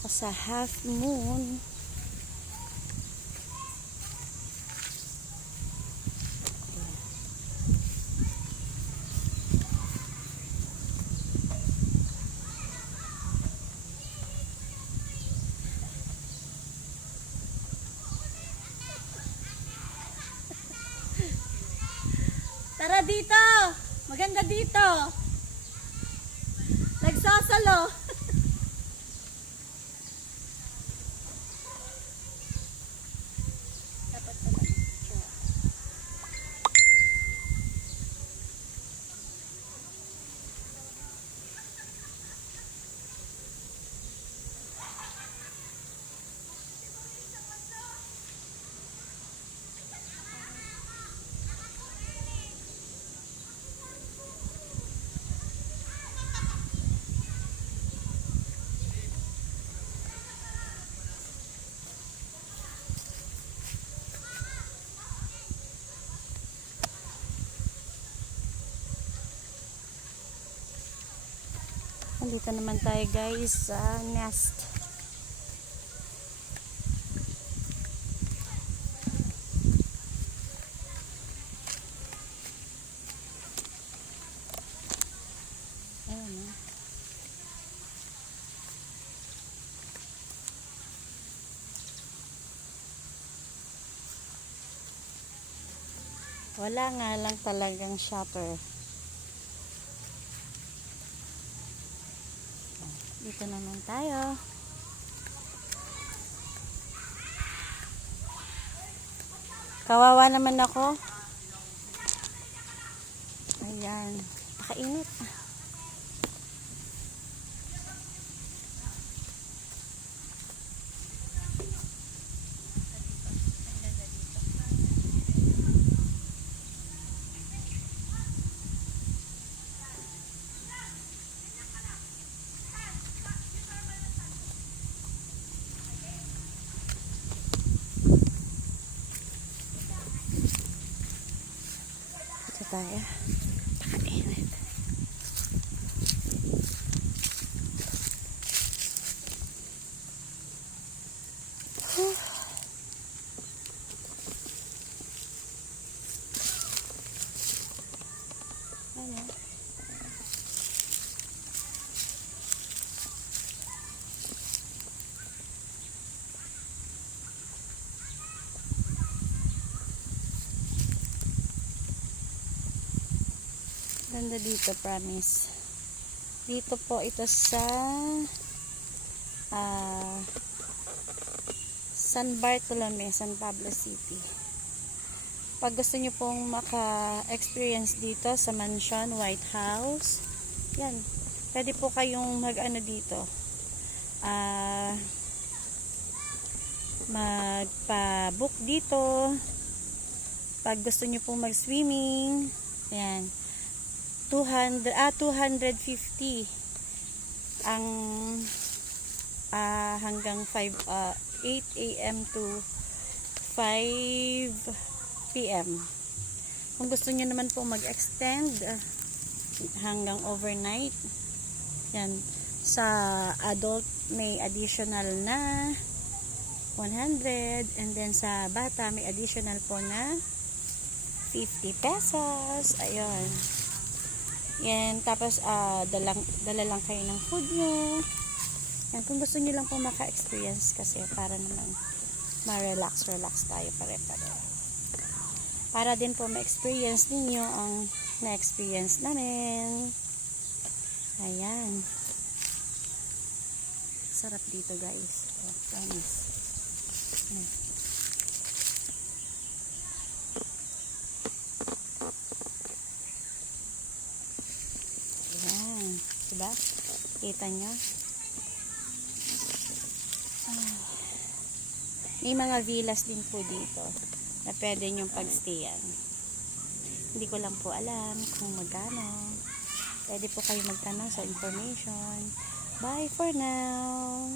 ako sa half moon. Tara dito! Maganda dito! Nagsasalo! Dapat pala. Nandito naman tayo guys sa nest. Ayan. Wala nga lang talagang shutter. Dito naman tayo. Kawawa naman ako. Ayan. Pakainit. Tayo. Pakainit. Ano? Ganda dito, promise. Dito po ito sa San Bartolome, San Pablo City. Pag gusto nyo pong maka-experience dito sa mansion, White House, yan. Pwede po kayong mag-ano dito. Magpa-book dito. Pag gusto nyo pong mag-swimming, yan. 250 ang hanggang 8 a.m. to 5 p.m. Kung gusto niyo naman po mag-extend hanggang overnight, yan, sa adult may additional na 100, and then sa bata may additional po na 50 pesos. Ayun. Yan, tapos dala lang kayo ng food nyo. Yan, kung gusto nyo lang po maka-experience kasi para naman ma-relax tayo pare-pare. Para din po ma-experience ninyo ang na-experience namin. Ayan. Sarap dito guys. Oh, promise. Ayan. Diba? Kita nyo? May mga villas din po dito na pwede nyong pagstayan. Hindi ko lang po alam kung magkano. Pwede po kayo magtanong sa information. Bye for now!